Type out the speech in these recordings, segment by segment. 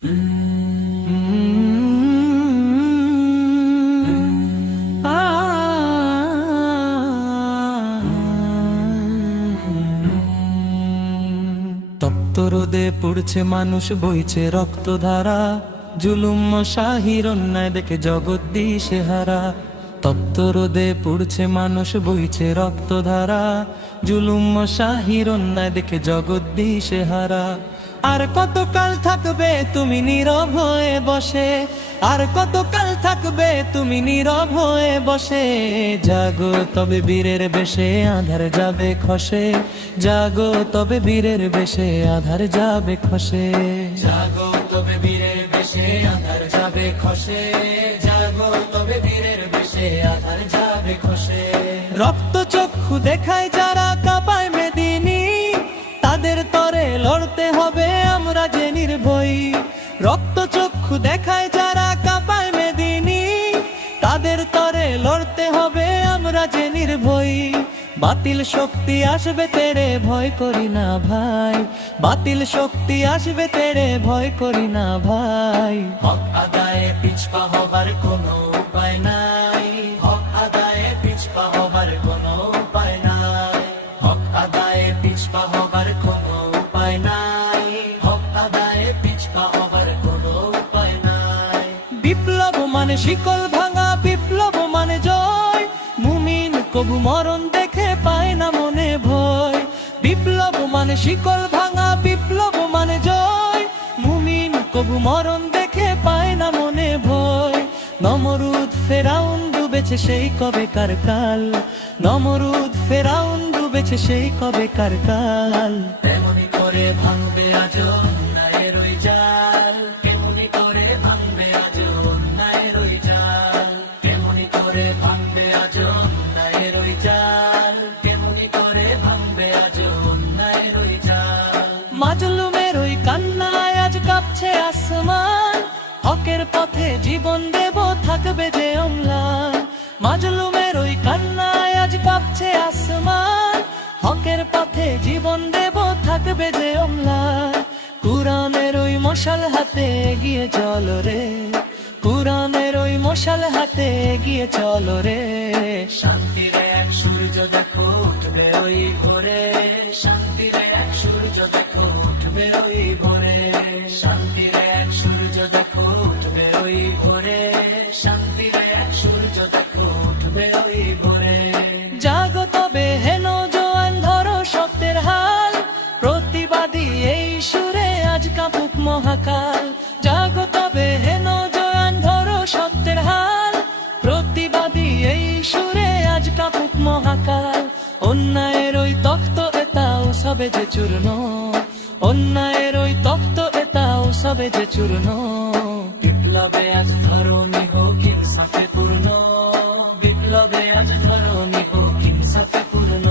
তপ্ত রোদে পুড়ছে মানুষ, বইছে রক্তধারা, জুলুম শাহির অন্যায় দেখে জগৎ দিশেহারা। তপ্ত রোদে পুড়ছে মানুষ, বইছে রক্তধারা, জুলুম শাহির অন্যায় দেখে জগৎ দিশেহারা। আর কতকাল থাকবে তুমি নীরব হয়ে বসে, আর কতকাল থাকবে তুমি নীরব হয়ে বসে। জাগো তবে বীরের বেশে, আধার যাবে খসে। জাগো তবে বীরের বেশে, আধার যাবে খসে। জাগো তবে বীরের বেশে, আধার যাবে খসে। জাগো তবে বীরের বেশে, আধার যাবে খসে। রক্ত চক্ষু দেখায় যারা কাঁপায় মেদিনী, তাদের তরে লড়তে হবে আমরা যে নির্ভয়ী। রক্ত চক্ষু দেখায় যারা কাঁপায় মেদিনী, তাদের তরে লড়তে হবে আমরা যে নির্ভয়ী। বাতিল শক্তি আসবে তেরে, ভয় করি না ভাই। বাতিল শক্তি আসবে তেরে, ভয় করি না ভাই। হক আদায়ে পিছপা হবার কোনো উপায় নাই। হক আদায়ে পিছপা হবার কোনো উপায় নাই। হক আদায়ে পিছপা হবার কোনো উপায় নাই। হক আদায়ে পিছপা হবার কোনো উপায় নাই। বিপ্লব মানে শিকল ভাঙা, বিপ্লব মানে জয়। মুমিন কবু মরণ দেখে পায় না মনে ভয়। বিপ্লব মানে শিকল ভাঙা, বিপ্লব মানে জয়। মুমিন কবু মরণ দেখে পায় না মনে ভয়। নমরুদ ফেরাউন ডুবেছে সেই কবেকার কাল। নমরুদ ফেরাউন ডুবেছে সেই কবেকার কাল। তেমনি করে ভাঙবে আজ অন্যায়ের ওই জাল। কেমনি করে ভাঙবে আজ অন্যায়ের ওই জাল। কেমনি করে ভাঙবে আজ অন্যায়ের ওই জাল। কেমনি করে ভাঙবে আজ অন্যায়ের ওই জাল। মাজলুমের ওই কান্নায় আজ কাঁপছে আসমান। হকের পথে জীবন দেব থাকবে যে অম্লান। মাজলুমের ওই কান্নায় আজ কাঁপছে আসমান। হকের পথে জীবন দেব থাকবে যে অম্লান। কুরআনের ওই মশাল হাতে এগিয়ে চলো রে। কুরআনের ওই মশাল হাতে এগিয়ে চলো রে। শান্তির এক সূর্য দেখো উঠবে ওই ভোরে। শান্তির এক সূর্য দেখো উঠবে ওই ভোরে। শান্তির এক সূর্য দেখো উঠবে ওই ভোরে। শান্তির এক সূর্য দেখো উঠবে ওই ভোরে। জাগো তবে হেন জোয়ান, ধরো সত্যের হাল। প্রতিবাদী এই সুরে আজ কাঁপুক মহাকাল। জাগো তবে হেন জোয়ান, ধরো সত্যের হাল। প্রতিবাদী এই সুরে আজ কাঁপুক মহাকাল। অন্যায়ের ওই তখ্ত এতাও সবে যে চূর্ণ। অন্যায়ের ওই তখ্ত এতাও সবে যে চূর্ণ। বিপ্লবে আজ ধরণী হোক ইনসাফে পূর্ণ। বিপ্লবে আজ ধরণী হোক ইনসাফে পূর্ণ।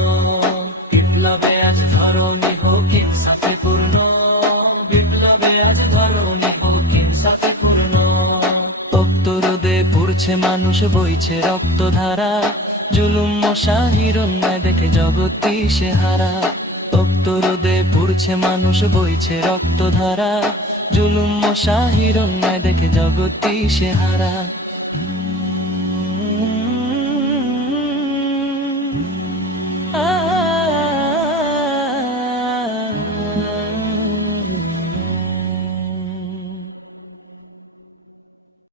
বিপ্লবে আজ ধরণী হোক ইনসাফে পূর্ণ। বিপ্লবে আজ ধরণী হোক ইনসাফে পূর্ণ। তপ্ত রোদে পুড়ছে মানুষ, বইছে রক্তধারা, জুলুম শাহির অন্যায় দেখে জগৎ দিশেহারা। তপ্ত রোদে পুড়ছে মানুষ, বইছে রক্তধারা, জুলুম শাহির অন্যায় দেখে জগৎ দিশেহারা।